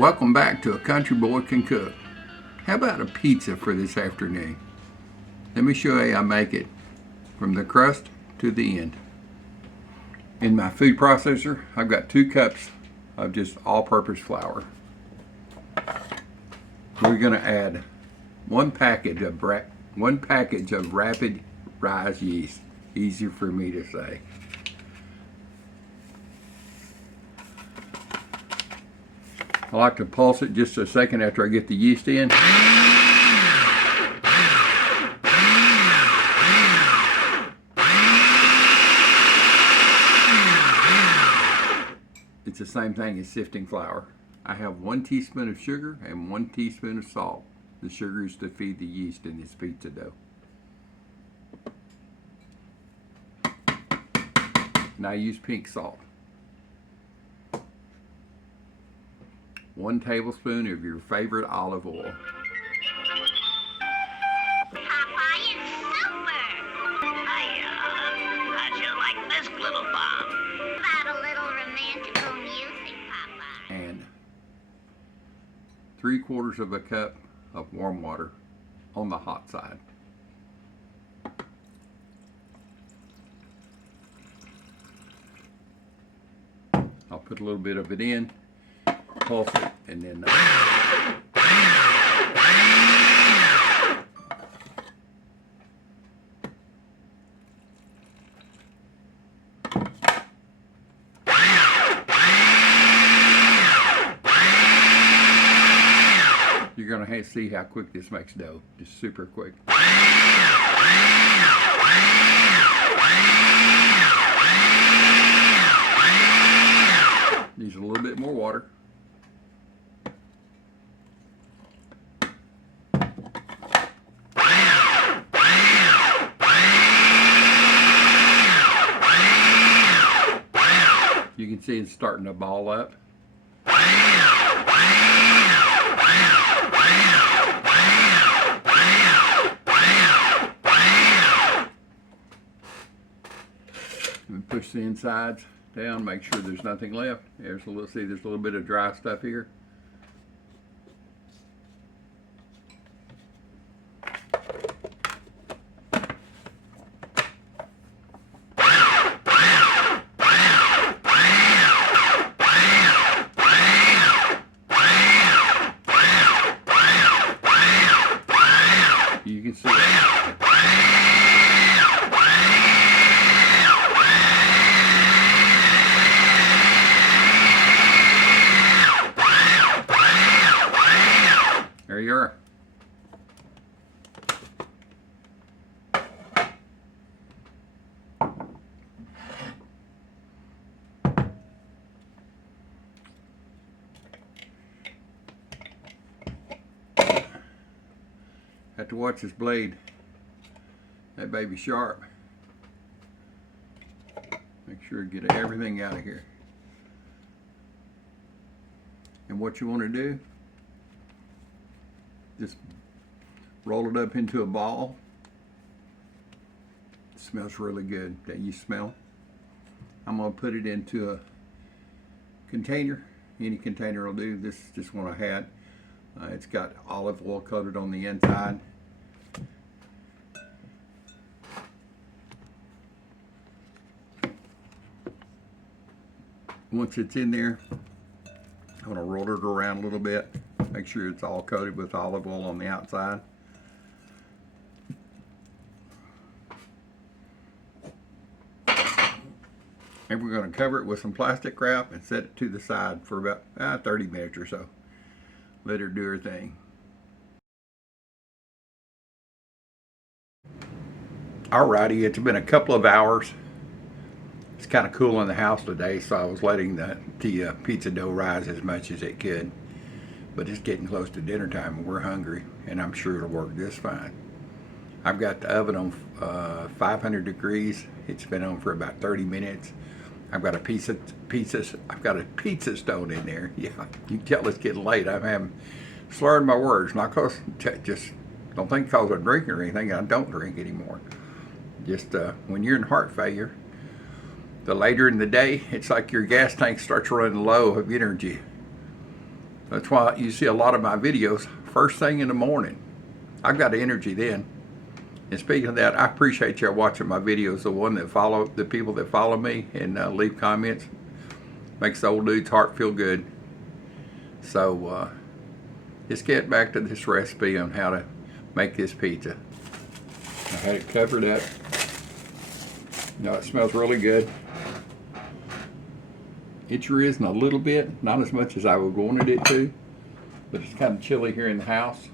Welcome back to A Country Boy Can Cook. How about a pizza for this afternoon? Let me show you how I make it from the crust to the end. In my food processor, I've got 2 cups of just all-purpose flour. We're going to add one package of rapid rise yeast. Easier for me to say. I like to pulse it just a second after I get the yeast in. It's the same thing as sifting flour. I have 1 teaspoon of sugar and 1 teaspoon of salt. The sugar is to feed the yeast in this pizza dough. And I use pink salt. 1 tablespoon of your favorite olive oil. Popeye is super! How'd you like this little bomb? About a little romantical music, Popeye. And 3/4 of a cup of warm water on the hot side. I'll put a little bit of it in, pulse it, and then you're going to see how quick this makes dough. Just super quick. Needs a little bit more water. You can see it's starting to ball up. And push the insides down, make sure there's nothing left. There's a little bit of dry stuff here. You can see that. There you are. Have to watch this blade. That baby's sharp. Make sure to get everything out of here. And what you want to do, just roll it up into a ball. It smells really good. That you smell. I'm going to put it into a container. Any container will do. This is just one I had. It's got olive oil coated on the inside. Once it's in there, I'm going to roll it around a little bit. Make sure it's all coated with olive oil on the outside. And we're going to cover it with some plastic wrap and set it to the side for about 30 minutes or so. Let her do her thing. Alrighty, it's been a couple of hours. It's kind of cool in the house today, so I was letting the pizza dough rise as much as it could. But it's getting close to dinner time and we're hungry, and I'm sure it'll work just fine. I've got the oven on 500 degrees. It's been on for about 30 minutes. I've got a pizza stone in there. Yeah, you can tell it's getting late. I'm slurring my words, not cause just don't think cause I'm drinking or anything. I don't drink anymore. Just when you're in heart failure, the later in the day, it's like your gas tank starts running low of energy. That's why you see a lot of my videos first thing in the morning. I've got energy then. And speaking of that, I appreciate y'all watching my videos. The people that follow me and leave comments, makes the old dude's heart feel good. So let's get back to this recipe on how to make this pizza. I had it covered up. It smells really good. It's risen a little bit, not as much as I would wanted it to, but it's kind of chilly here in the house.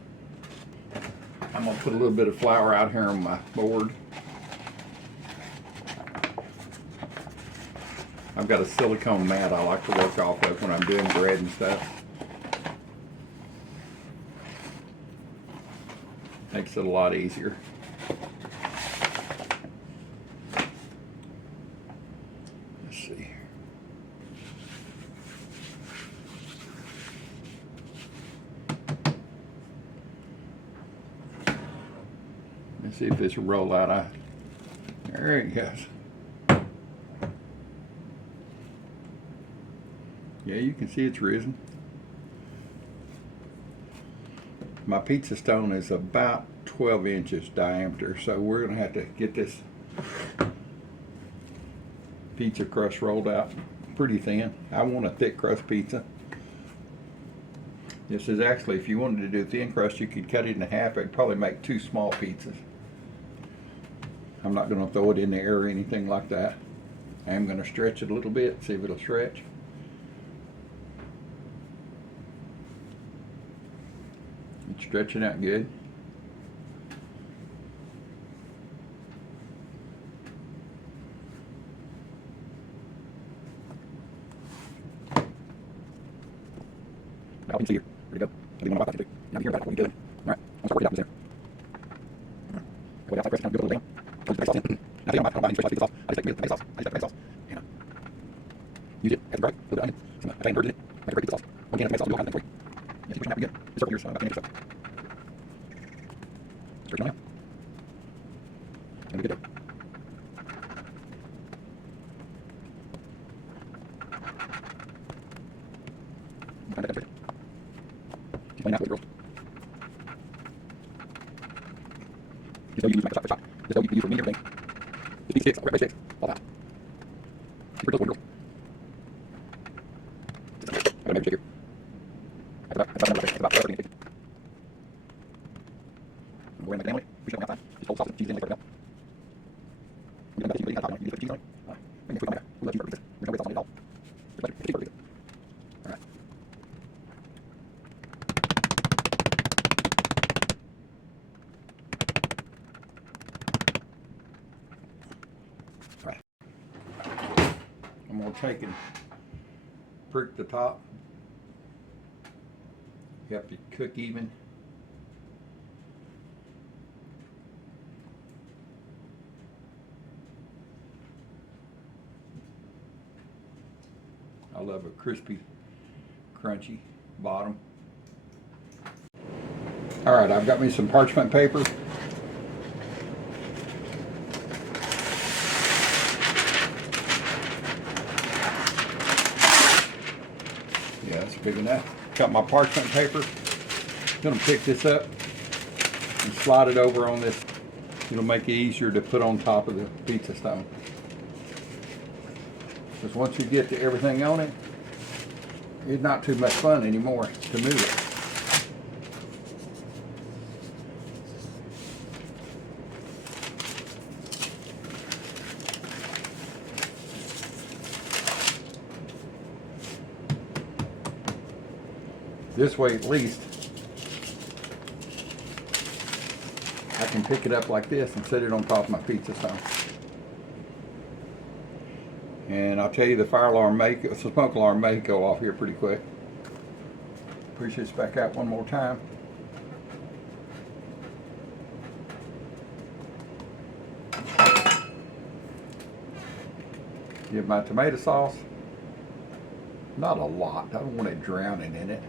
I'm gonna put a little bit of flour out here on my board. I've got a silicone mat I like to work off of when I'm doing bread and stuff. Makes it a lot easier. Let's see. Let's see if this will roll out. There it goes. Yeah, you can see it's risen. My pizza stone is about 12 inches diameter, so we're going to have to get this pizza crust rolled out pretty thin. I want a thick crust pizza. This is actually, if you wanted to do thin crust, you could cut it in half. It'd probably make 2 small pizzas. I'm not going to throw it in the air or anything like that. I am going to stretch it a little bit, see if it'll stretch. It's stretching out good. Now you can see here. There you go. I didn't know about that too. Now you hear about what you're doing. Alright, I'm going to squirt it out in there. Go way outside press, kind of do a little down. Put the base sauce in. Now I don't buy any special pizza sauce. I just take the base sauce. I just take the base sauce. And use it as a garlic, a little bit of onion, some Italian herbs in it. Make a great pizza sauce. One can of tomato sauce will go on that for you. Yeah, see, pushing out pretty good. Just over here, so about 10 minutes or so. Stir it on now. It's going to be good though. Kind of demonstrate it. She's playing out with the girls. Just know you can use Microsoft for shop. Just know you can use for me and everything. Just these sticks, red sticks, all that. Super close girls. I gotta measure here. That's about 30 inches. Go ahead and make it anyway. We should have outside. Just hold sausage, cheese in, like that. You can put cheese on top. You can put cheese on it. Maybe put it on there. We love cheese burger pizza. There's no way sauce on it at all. Just like cheese burger pizza. All right. All right. I'm gonna take and prick the top. You have to cook even. I love a crispy, crunchy bottom. All right, I've got me some parchment paper. Yeah, that's big enough. Got my parchment paper. Gonna pick this up and slide it over on this. It'll make it easier to put on top of the pizza stone. Because once you get to everything on it, it's not too much fun anymore to move it. This way at least I can pick it up like this and set it on top of my pizza stone. And I'll tell you, the the smoke alarm may go off here pretty quick. Push this back out one more time. Give my tomato sauce. Not a lot. I don't want it drowning in it.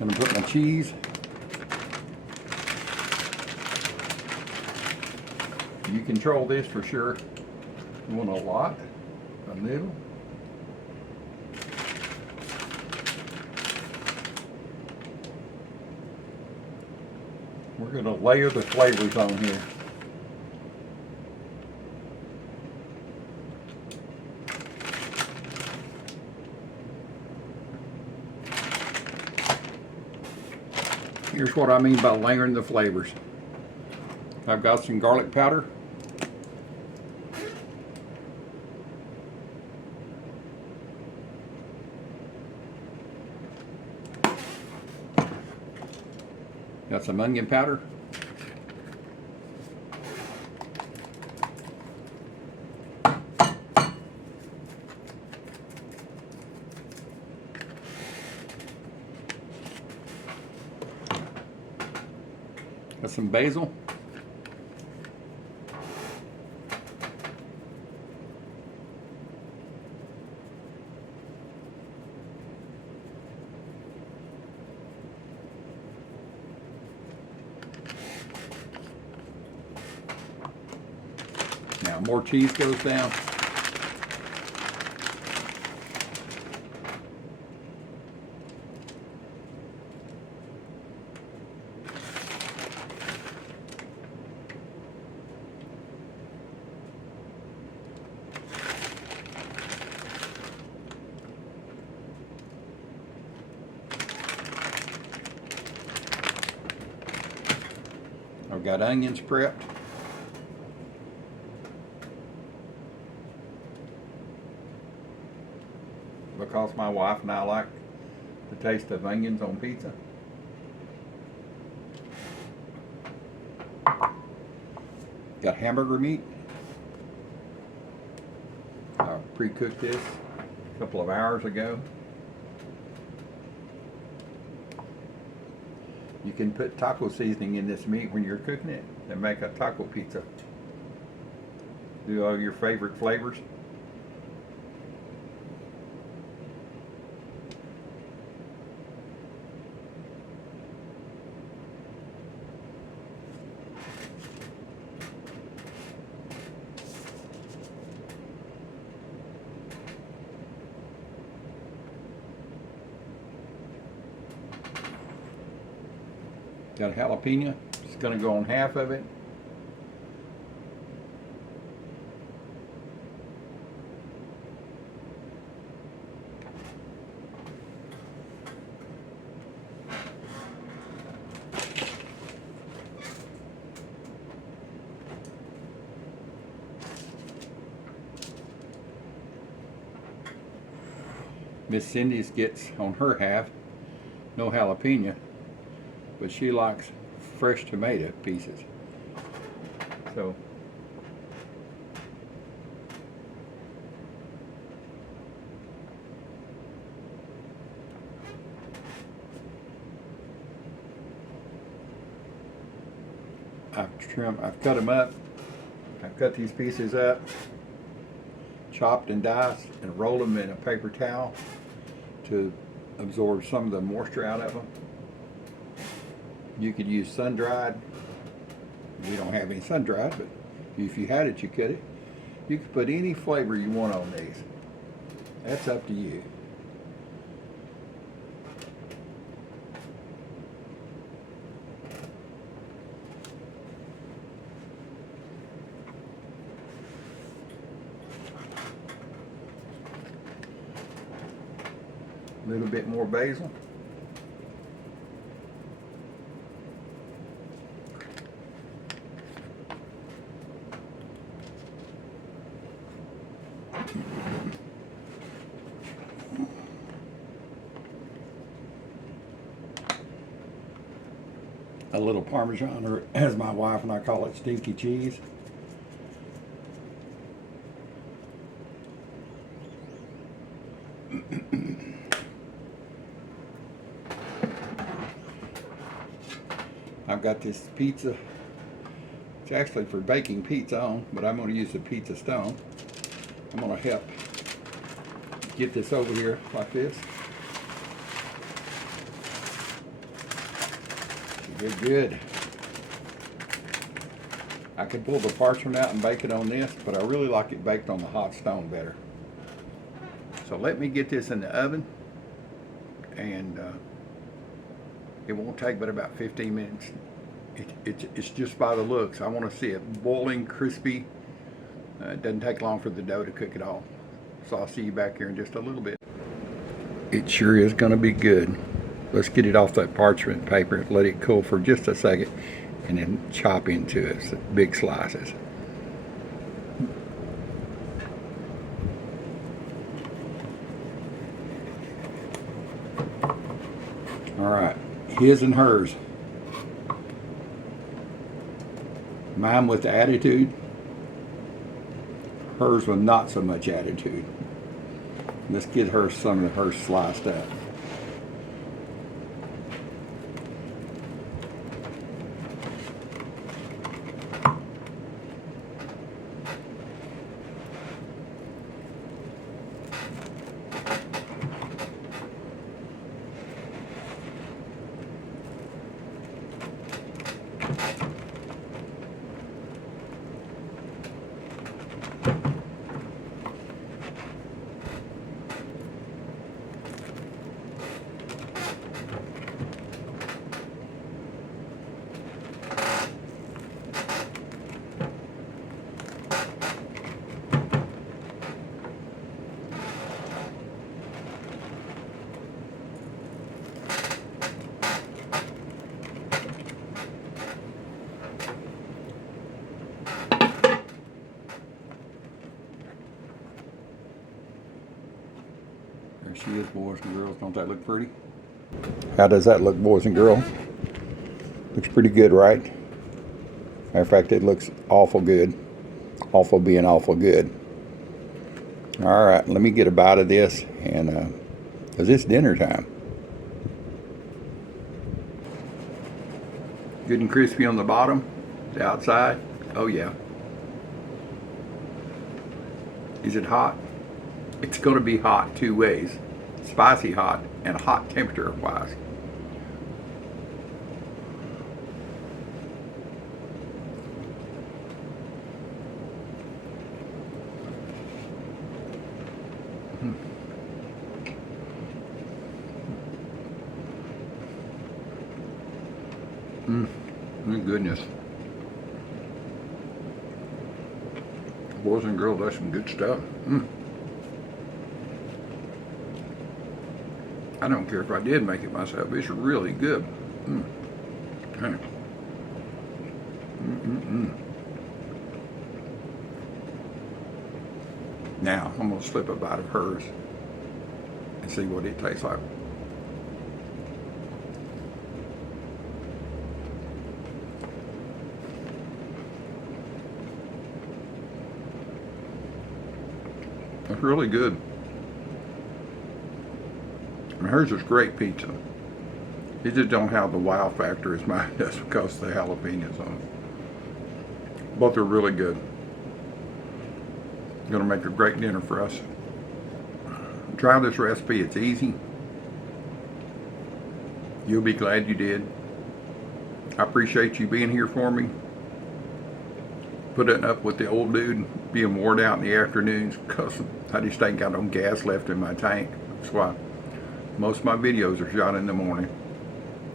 Gonna put my cheese. You control this for sure. You want a lot, a little. We're gonna layer the flavors on here. Here's what I mean by layering the flavors. I've got some garlic powder. Got some onion powder. Got some basil. Now more cheese goes down. I've got onions prepped. Because my wife and I like the taste of onions on pizza. Got hamburger meat. I pre-cooked this a couple of hours ago. You can put taco seasoning in this meat when you're cooking it and make a taco pizza. Do all your favorite flavors. Got a jalapeno. Just gonna go on half of it. Miss Cindy's gets on her half, no jalapeno, but she likes fresh tomato pieces. So I've cut them up. I've cut these pieces up, chopped and diced, and rolled them in a paper towel to absorb some of the moisture out of them. You could use sun-dried. We don't have any sun-dried, but if you had it, you could. You could put any flavor you want on these. That's up to you. A little bit more basil. A little Parmesan, or as my wife and I call it, stinky cheese. I've got this pizza. It's actually for baking pizza on, but I'm going to use the pizza stone. I'm going to help get this over here like this. Good, good. I could pull the parchment out and bake it on this, but I really like it baked on the hot stone better. So let me get this in the oven, and it won't take but about 15 minutes. It's just by the looks. I want to see it boiling, crispy. It doesn't take long for the dough to cook it all. So I'll see you back here in just a little bit. It sure is going to be good. Let's get it off that parchment paper, let it cool for just a second, and then chop into it, big slices. All right, his and hers. Mine with attitude, hers with not so much attitude. Let's get her some of hers sliced up. There she is, boys and girls. Don't that look pretty? How does that look, boys and girls? Looks pretty good, right? Matter of fact, it looks awful good. Awful being awful good. All right, let me get a bite of this, and because it's dinner time. Good and crispy on the bottom, the outside. Oh yeah. Is it hot? It's going to be hot two ways. Spicy hot and hot temperature wise. My goodness. Boys and girls, that's some good stuff. I don't care if I did make it myself. It's really good. Okay. Now, I'm going to slip a bite of hers and see what it tastes like. It's really good. I mean, hers is great pizza. It just don't have the wow factor as mine does because of the jalapenos on it. Both are really good. Gonna make a great dinner for us. Try this recipe, it's easy. You'll be glad you did. I appreciate you being here for me. Putting up with the old dude being worn out in the afternoons because I just ain't got no gas left in my tank. That's why most of my videos are shot in the morning.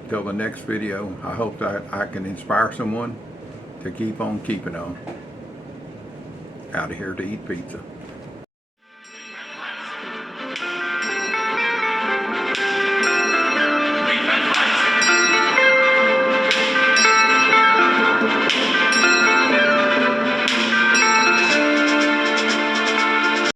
Till the next video, I hope that I can inspire someone to keep on keeping on. Out of here to eat pizza.